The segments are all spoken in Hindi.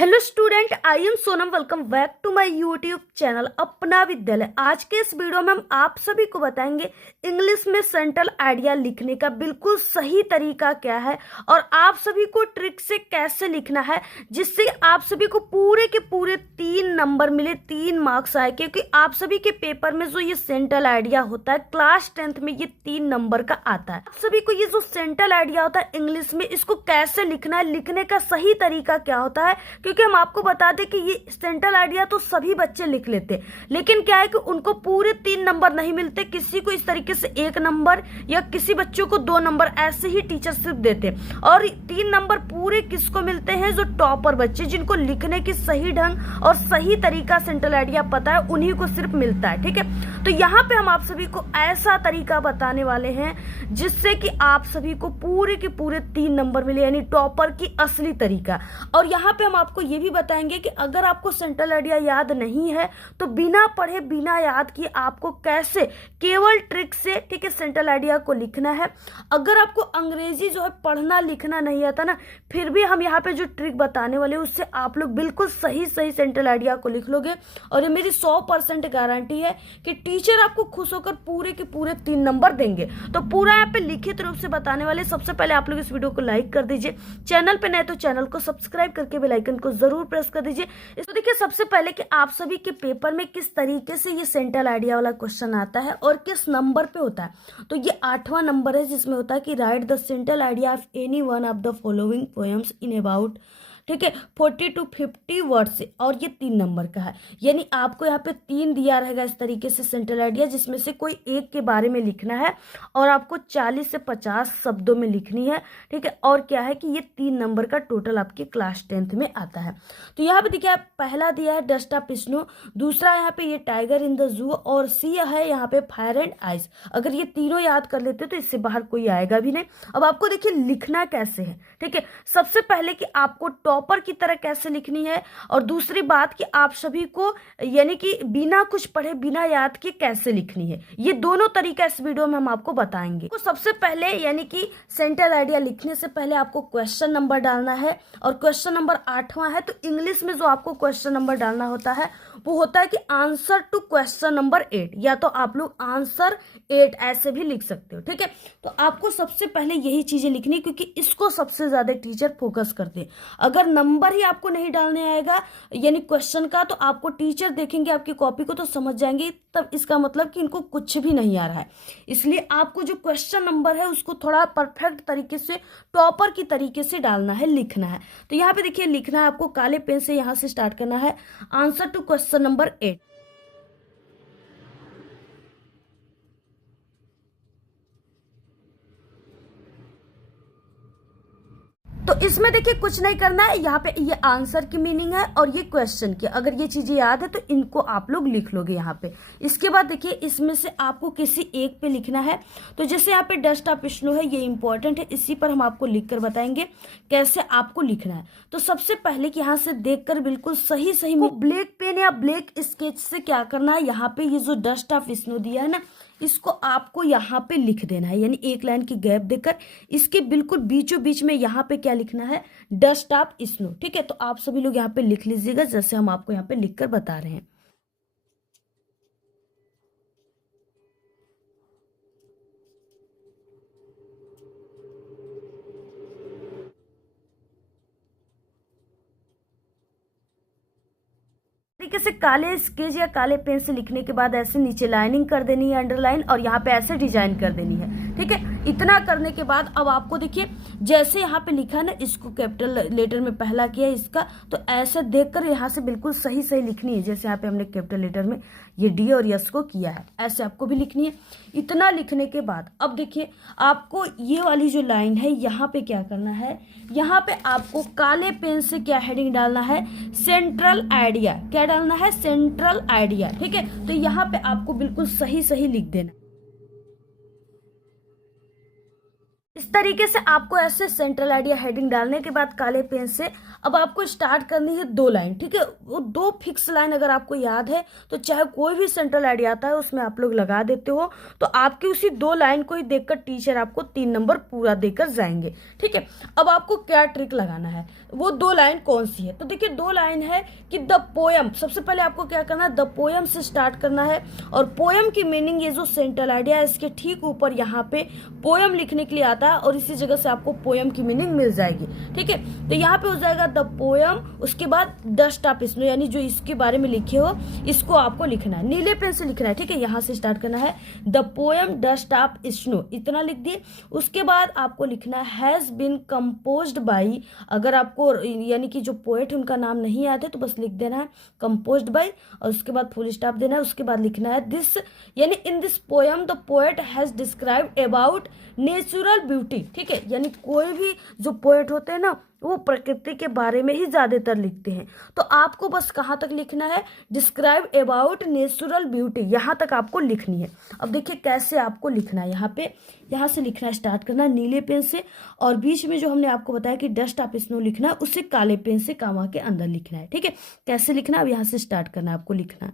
Hello student, I am Sonam. Welcome back to my YouTube channel Apna Vidyalaya. आज के इस वीडियो में हम आप सभी को बताएंगे इंग्लिश में सेंट्रल आइडिया लिखने का बिल्कुल सही तरीका क्या है और आप सभी को ट्रिक से कैसे लिखना है जिससे आप सभी को पूरे के पूरे 3 नंबर मिले, 3 मार्क्स आए। क्योंकि आप सभी के पेपर में जो ये सेंट्रल आइडिया होता है क्लास 10th में ये 3 नंबर का आता है। आप सभी को ये जो सेंट्रल आइडिया होता है इंग्लिश में, इसको कैसे लिखना है, लिखने का सही तरीका क्या होता है। क्योंकि हम आपको बता दें कि ये सेंट्रल आइडिया तो सभी बच्चे लिख लेते, लेकिन क्या है कि उनको पूरे 3 नंबर नहीं मिलते। किसी को इस तरीके से 1 नंबर या किसी बच्चों को 2 नंबर ऐसे ही टीचर सिर्फ देते। और 3 नंबर पूरे किसको मिलते हैं? जो टॉपर बच्चे, जिनको लिखने की सही ढंग और सही तरीका सेंट्रल आइडिया पता है, उन्हीं को सिर्फ मिलता है। ठीक है, तो यहाँ पे हम आप सभी को ऐसा तरीका बताने वाले हैं जिससे कि आप सभी को पूरे के पूरे 3 नंबर मिले, यानी टॉपर की असली तरीका। और यहाँ पे हम आपको ये भी बताएंगे कि अगर आपको सेंट्रल आइडिया याद नहीं है तो बिना पढ़े बिना याद किए आपको कैसे केवल ट्रिक से, ठीक है, सेंट्रल आइडिया को लिखना है। अगर आपको अंग्रेजी जो है पढ़ना लिखना नहीं आता ना, फिर भी हम यहाँ पे जो ट्रिक बताने वाले हैं उससे आप लोग बिल्कुल सही सही सेंट्रल आइडिया को लिख लोगे। और ये मेरी 100% गारंटी है कि टीचर आपको खुश होकर पूरे के पूरे 3 नंबर देंगे। तो पूरा यहाँ पे लिखित रूप से बताने वाले। सबसे पहले आप लोग इस वीडियो को लाइक कर दीजिए, चैनल पे नए तो चैनल को सब्सक्राइब करके बेल आइकन को जरूर प्रेस कर दीजिए। इसको देखिए, सबसे पहले कि आप सभी के पेपर में किस तरीके से ये सेंट्रल आइडिया वाला क्वेश्चन आता है और किस नंबर पे होता है। तो ये 8वां नंबर है जिसमें होता है कि right the central idea of any one of the following poems in about, ठीक है, 40 to 50 वर्ड से। और ये 3 नंबर का है, यानी आपको यहाँ पे 3 दिया रहेगा इस तरीके से सेंट्रल आइडिया, जिसमें से कोई एक के बारे में लिखना है और आपको 40 से 50 शब्दों में लिखनी है। ठीक है, और क्या है कि ये 3 नंबर का टोटल आपके क्लास 10th में आता है। तो यहाँ पे देखिए, पहला दिया है डस्ट ऑफ स्नो, दूसरा यहाँ पे ये टाइगर इन द जू, और सी है यहाँ पे फायर एंड आइस। अगर ये तीनों याद कर लेते तो इससे बाहर कोई आएगा भी नहीं। अब आपको देखिए लिखना कैसे है। ठीक है, सबसे पहले कि आपको टॉपर की तरह कैसे लिखनी है, और दूसरी बात कि आप सभी को यानी कि बिना कुछ पढ़े बिना याद के कैसे लिखनी है, ये दोनों तरीका इस वीडियो में हम आपको बताएंगे। तो सबसे पहले यानी कि सेंट्रल आइडिया लिखने से पहले आपको क्वेश्चन नंबर डालना है, और क्वेश्चन नंबर 8वां है। तो इंग्लिश में जो आपको क्वेश्चन नंबर डालना होता है वो होता है कि आंसर टू क्वेश्चन नंबर 8, या तो आप लोग आंसर 8 ऐसे भी लिख सकते हो। ठीक है, तो आपको सबसे पहले यही चीजें लिखनी, क्योंकि इसको सबसे ज्यादा टीचर फोकस करते हैं। अगर नंबर ही आपको नहीं डालने आएगा यानी क्वेश्चन का, तो आपको टीचर देखेंगे आपकी कॉपी को तो समझ जाएंगे, तब इसका मतलब कि इनको कुछ भी नहीं आ रहा है। इसलिए आपको जो क्वेश्चन नंबर है उसको थोड़ा परफेक्ट तरीके से, टॉपर की तरीके से डालना है, लिखना है। तो यहाँ पे देखिए लिखना है आपको, काले पेन से यहाँ से स्टार्ट करना है, आंसर टू क्वेश्चन नंबर 8। तो इसमें देखिए कुछ नहीं करना है, यहाँ पे ये आंसर की मीनिंग है और ये क्वेश्चन की। अगर ये चीजें याद है तो इनको आप लोग लिख लोगे यहाँ पे। इसके बाद देखिए इसमें से आपको किसी एक पे लिखना है। तो जैसे यहाँ पे डस्ट ऑफ स्नो है, ये इंपॉर्टेंट है, इसी पर हम आपको लिख कर बताएंगे कैसे आपको लिखना है। तो सबसे पहले कि यहाँ से देखकर बिल्कुल सही सही ब्लैक पेन या ब्लैक स्केच से क्या करना है, यहाँ पे ये जो डस्ट ऑफ स्नो दिया है ना, इसको आपको यहाँ पे लिख देना है, यानी एक लाइन की गैप देकर इसके बिल्कुल बीचों बीच में यहाँ पे क्या लिखना है, डस्ट ऑफ स्नो। ठीक है, तो आप सभी लोग यहाँ पे लिख लीजिएगा जैसे हम आपको यहाँ पे लिखकर बता रहे हैं। तरीके से काले स्केच या काले पेन से लिखने के बाद ऐसे नीचे लाइनिंग कर देनी है, अंडरलाइन, और यहाँ पे ऐसे डिजाइन कर देनी है। ठीक है, इतना करने के बाद अब आपको देखिए जैसे यहाँ पे लिखा ना, इसको कैपिटल लेटर में पहला किया इसका, तो ऐसे देखकर यहाँ से बिल्कुल सही सही लिखनी है। जैसे यहाँ पे हमने कैपिटल लेटर में ये डी और यस को किया है, ऐसे आपको भी लिखनी है। इतना लिखने के बाद अब देखिए आपको ये वाली जो लाइन है यहाँ पे क्या करना है, यहाँ पे आपको काले पेन से क्या हेडिंग डालना है, सेंट्रल आइडिया। क्या डालना है? Central idea. ठीक है, तो यहाँ पे आपको बिल्कुल सही सही लिख देना। इस तरीके से आपको ऐसे सेंट्रल आइडिया हेडिंग डालने के बाद काले पेन से अब आपको स्टार्ट करनी है 2 लाइन, ठीक है। वो 2 फिक्स लाइन अगर आपको याद है तो चाहे कोई भी सेंट्रल आइडिया आता है उसमें आप लोग लगा देते हो, तो आपकी उसी 2 लाइन को ही देखकर टीचर आपको 3 नंबर पूरा देकर जाएंगे, ठीक है। अब आपको क्या ट्रिक लगाना है, वो 2 लाइन कौन सी है, तो देखिए 2 लाइन है कि द पोयम, सबसे पहले आपको क्या करना है, द पोयम से स्टार्ट करना है। और पोयम की मीनिंग, ये जो सेंट्रल आइडिया है इसके ठीक ऊपर यहाँ पे पोयम लिखने के लिए आता है और इसी जगह से आपको पोयम की मीनिंग मिल जाएगी, ठीक है। तो यहाँ पे हो जाएगा द पोयम, उसके बाद डस्ट ऑफ स्नो, यानी जो इसके बारे में लिखे हो इसको आपको लिखना है, नीले पेन से लिखना है, ठीक है। यहाँ से स्टार्ट करना है the poem dust of snow, इतना लिख दिए। उसके बाद आपको लिखना है हैज बीन कंपोज्ड बाई, अगर आपको यानी कि जो पोएट उनका नाम नहीं याद है तो बस लिख देना है कंपोज्ड बाई और उसके बाद फुल स्टॉप देना है। उसके बाद लिखना है दिस, यानी in this poem the poet has described about natural beauty, ठीक है। यानी कोई भी जो पोएट होते हैं ना वो प्रकृति के बारे में ही ज्यादातर लिखते हैं, तो आपको बस कहाँ तक लिखना है, डिस्क्राइब अबाउट नेचुरल ब्यूटी, यहाँ तक आपको लिखनी है। अब देखिए कैसे आपको लिखना है, यहाँ से लिखना स्टार्ट करना नीले पेन से, और बीच में जो हमने आपको बताया कि डस्ट ऑफ स्नो लिखना है उसे काले पेन से कामा के अंदर लिखना है, ठीक है। कैसे लिखना है, अब यहाँ से स्टार्ट करना है आपको लिखना।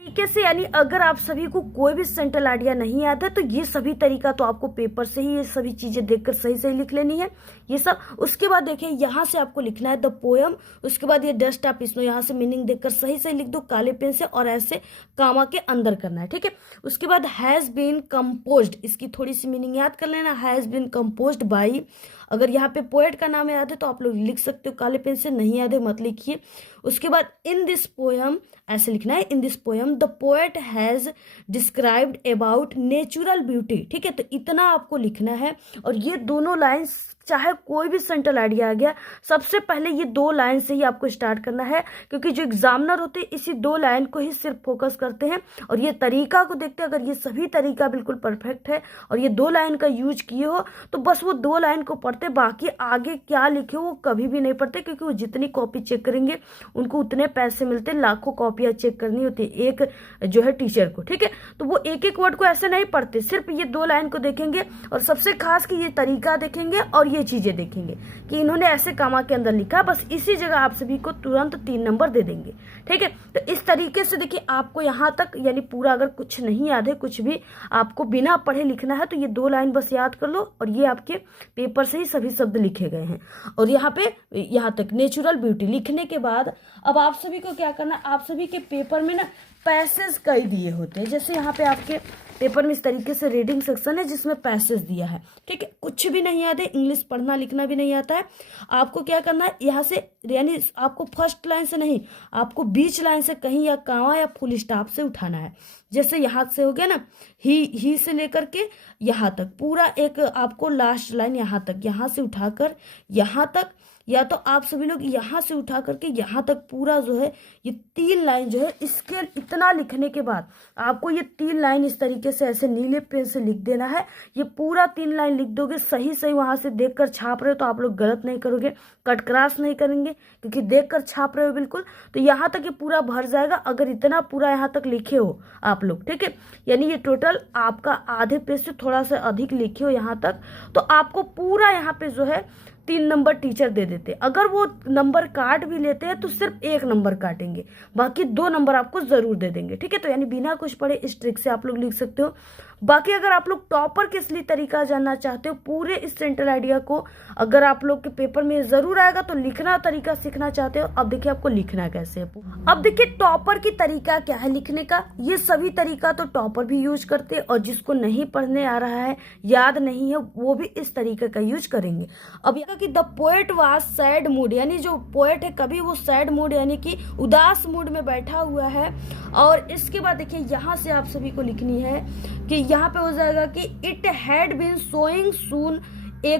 तरीके से, यानी अगर आप सभी को कोई भी सेंट्रल आइडिया नहीं आता है तो ये सभी तरीका तो आपको पेपर से ही ये सभी चीजें देखकर सही सही लिख लेनी है ये सब। उसके बाद देखिए यहाँ से आपको लिखना है द पोयम, उसके बाद ये डस्ट ऑफ स्नो, यहाँ से मीनिंग देखकर सही सही लिख दो काले पेन से और ऐसे कामा के अंदर करना है, ठीक है। उसके बाद हैज बीन कंपोज्ड, इसकी थोड़ी सी मीनिंग याद कर लेना, हैज बीन कंपोज्ड बाई, अगर यहाँ पे पोएट का नाम याद है तो आप लोग लिख सकते हो काले पेन से, नहीं याद है मत लिखिए। उसके बाद इन दिस पोयम ऐसे लिखना है, in this poem the poet has described about natural beauty, ठीक है। तो इतना आपको लिखना है और ये दोनों लाइंस चाहे कोई भी सेंट्रल आइडिया आ गया, सबसे पहले ये 2 लाइन से ही आपको स्टार्ट करना है, क्योंकि जो एग्जामिनर होते हैं इसी 2 लाइन को ही सिर्फ फोकस करते हैं और ये तरीका को देखते हैं। अगर ये सभी तरीका बिल्कुल परफेक्ट है और ये 2 लाइन का यूज किए हो तो बस वो 2 लाइन को पढ़ते, बाकी आगे क्या लिखे हो वो कभी भी नहीं पढ़ते, क्योंकि वो जितनी कॉपी चेक करेंगे उनको उतने पैसे मिलते, लाखों कॉपियां चेक करनी होती है एक जो है टीचर को, ठीक है। तो वो एक एक वर्ड को ऐसे नहीं पढ़ते, सिर्फ ये 2 लाइन को देखेंगे और सबसे खास कि ये तरीका देखेंगे और ये चीजें देखेंगे कि इन्होंने ऐसे कामा के अंदर लिखा, बस इसी जगह आप सभी को तुरंत 3 नंबर दे देंगे, ठीक है। तो इस तरीके से देखिए आपको यहाँ तक यानी पूरा, अगर कुछ नहीं याद है, कुछ भी आपको बिना पढ़े लिखना है तो ये 2 लाइन बस याद कर लो और ये आपके पेपर से ही सभी शब्द लिखे गए हैं। और यहाँ पे यहाँ तक नेचुरल ब्यूटी लिखने के बाद अब आप सभी को क्या करना, आप सभी के पेपर में ना पैसेज कई दिए होते हैं, जैसे यहाँ पे आपके पेपर में इस तरीके से रीडिंग सेक्शन है जिसमें पैसेज दिया है, ठीक है। कुछ भी नहीं याद है, इंग्लिश पढ़ना लिखना भी नहीं आता है, आपको क्या करना है यहाँ से, यानी आपको फर्स्ट लाइन से नहीं, आपको बीच लाइन से कहीं या कामा या फुल स्टॉप से उठाना है। जैसे यहाँ से हो गया ना, ही से लेकर के यहाँ तक पूरा एक आपको लास्ट लाइन यहाँ तक, यहाँ से उठाकर यहाँ तक, या तो आप सभी लोग यहाँ से उठा करके यहाँ तक पूरा जो है ये 3 लाइन जो है, इसके इतना लिखने के बाद आपको ये 3 लाइन इस तरीके से ऐसे नीले पेन से लिख देना है। ये पूरा 3 लाइन लिख दोगे, सही सही वहां से देखकर छाप रहे हो तो आप लोग गलत नहीं करोगे, कट क्रॉस नहीं करेंगे, क्योंकि देखकर छाप रहे हो बिल्कुल, तो यहाँ तक ये पूरा भर जाएगा अगर इतना पूरा यहाँ तक लिखे हो आप लोग, ठीक है। यानी ये टोटल आपका आधे पेज से थोड़ा सा अधिक लिखे हो यहाँ तक, तो आपको पूरा यहाँ पे जो है 3 नंबर टीचर दे देते। अगर वो नंबर काट भी लेते हैं तो सिर्फ 1 नंबर काटेंगे, बाकी 2 नंबर आपको जरूर दे देंगे। ठीक है, तो यानी बिना कुछ पढ़े इस ट्रिक से आप लोग लिख सकते हो। बाकी अगर आप लोग टॉपर के असली तरीका जानना चाहते हो पूरे इस सेंट्रल आइडिया को, अगर आप लोग के पेपर में जरूर आएगा, तो लिखना तरीका सीखना चाहते हो, अब देखिए आपको लिखना कैसे है। अब देखिए टॉपर की तरीका क्या है लिखने का। ये सभी तरीका तो टॉपर भी यूज करते हैं, और जिसको नहीं पढ़ने आ रहा है, याद नहीं है, वो भी इस तरीके का यूज करेंगे। अब यहाँ कि the poet was sad mood, यानी जो पोएट है कभी वो सैड मूड यानी कि उदास मूड में बैठा हुआ है। और इसके बाद देखिए यहाँ से आप सभी को लिखनी है कि यहाँ पे हो जाएगा कि it had been snowing soon a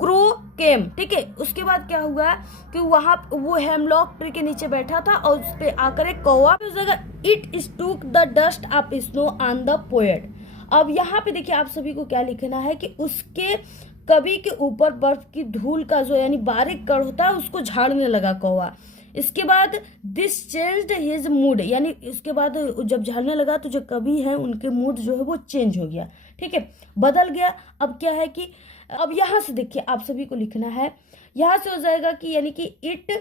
crow came. ठीक है, उसके बाद क्या हुआ कि वहां वो हेमलॉक ट्री के नीचे बैठा था और उस पे आकर एक कौवा, हो जाएगा it struck the dust of snow on the poet. अब यहाँ पे देखिए आप सभी को क्या लिखना है कि उसके कवि के ऊपर बर्फ की धूल का जो यानी बारीक कण होता है उसको झाड़ने लगा कौवा। इसके बाद दिस चेंज्ड हिज मूड, यानी इसके बाद जब झाड़ने लगा तो जो कवि है उनके मूड जो है वो चेंज हो गया। ठीक है, बदल गया। अब क्या है कि अब यहाँ से देखिए आप सभी को लिखना है, यहाँ से हो जाएगा कि यानी कि it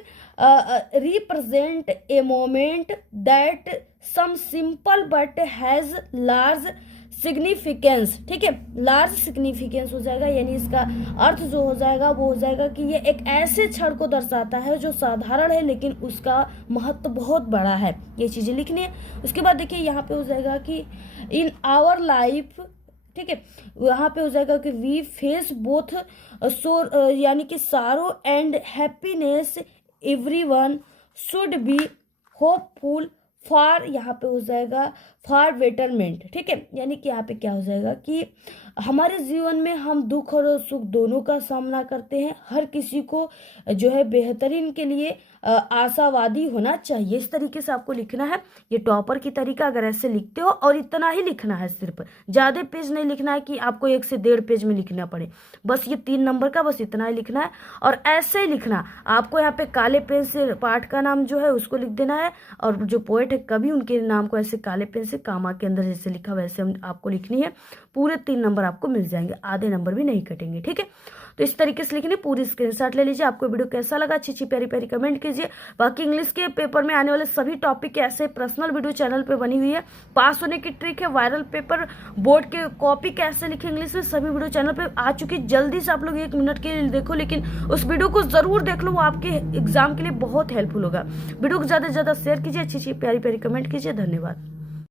represent a moment that some simple but has large significance. ठीक है, लार्ज सिग्निफिकेंस हो जाएगा, यानी इसका अर्थ जो हो जाएगा वो हो जाएगा कि ये एक ऐसे क्षण को दर्शाता है जो साधारण है लेकिन उसका महत्व बहुत बड़ा है। ये चीजें लिखनी है। उसके बाद देखिए यहाँ पे हो जाएगा कि इन आवर लाइफ, ठीक है, यहाँ पे हो जाएगा कि वी फेस बोथ सो यानी कि सारो and happiness, everyone should be hopeful for, यहाँ पे हो जाएगा फॉर बेटरमेंट। ठीक है, यानी कि यहाँ पे क्या हो जाएगा कि हमारे जीवन में हम दुख और सुख दोनों का सामना करते हैं, हर किसी को जो है बेहतरीन के लिए आशावादी होना चाहिए। इस तरीके से आपको लिखना है। ये टॉपर की तरीका, अगर ऐसे लिखते हो और इतना ही लिखना है, सिर्फ ज्यादा पेज नहीं लिखना है कि आपको 1 से 1.5 पेज में लिखना पड़े, बस ये 3 नंबर का बस इतना ही लिखना है। और ऐसे ही लिखना आपको, यहाँ पे काले पेन से पाठ का नाम जो है उसको लिख देना है, और जो पोएट है कवि उनके नाम को ऐसे काले पेन से कामा के अंदर जैसे लिखा वैसे हम आपको लिखनी है। पूरे 3 नंबर आपको मिल जाएंगे, आधे नंबर भी नहीं कटेंगे। ठीक है, तो इस तरीके से लिखनी, पूरी स्क्रीनशॉट ले लीजिए। आपको वीडियो कैसा लगा अच्छी अच्छी प्यारी प्यारी कमेंट कीजिए। बाकी इंग्लिश के पेपर में आने वाले सभी टॉपिक के ऐसे पर्सनल वीडियो चैनल पे बनी हुई है। पास होने की ट्रिक है, वायरल पेपर, बोर्ड के कॉपी कैसे लिखे इंग्लिश में, सभी वीडियो चैनल पे आ चुकी। जल्दी से आप लोग 1 मिनट के लिए देखो, लेकिन उस वीडियो को जरूर देख लो, वो आपके एग्जाम के लिए बहुत हेल्पफुल होगा। वीडियो को ज्यादा से ज्यादा शेयर कीजिए, अच्छी अच्छी प्यारी प्यारी कमेंट कीजिए। धन्यवाद।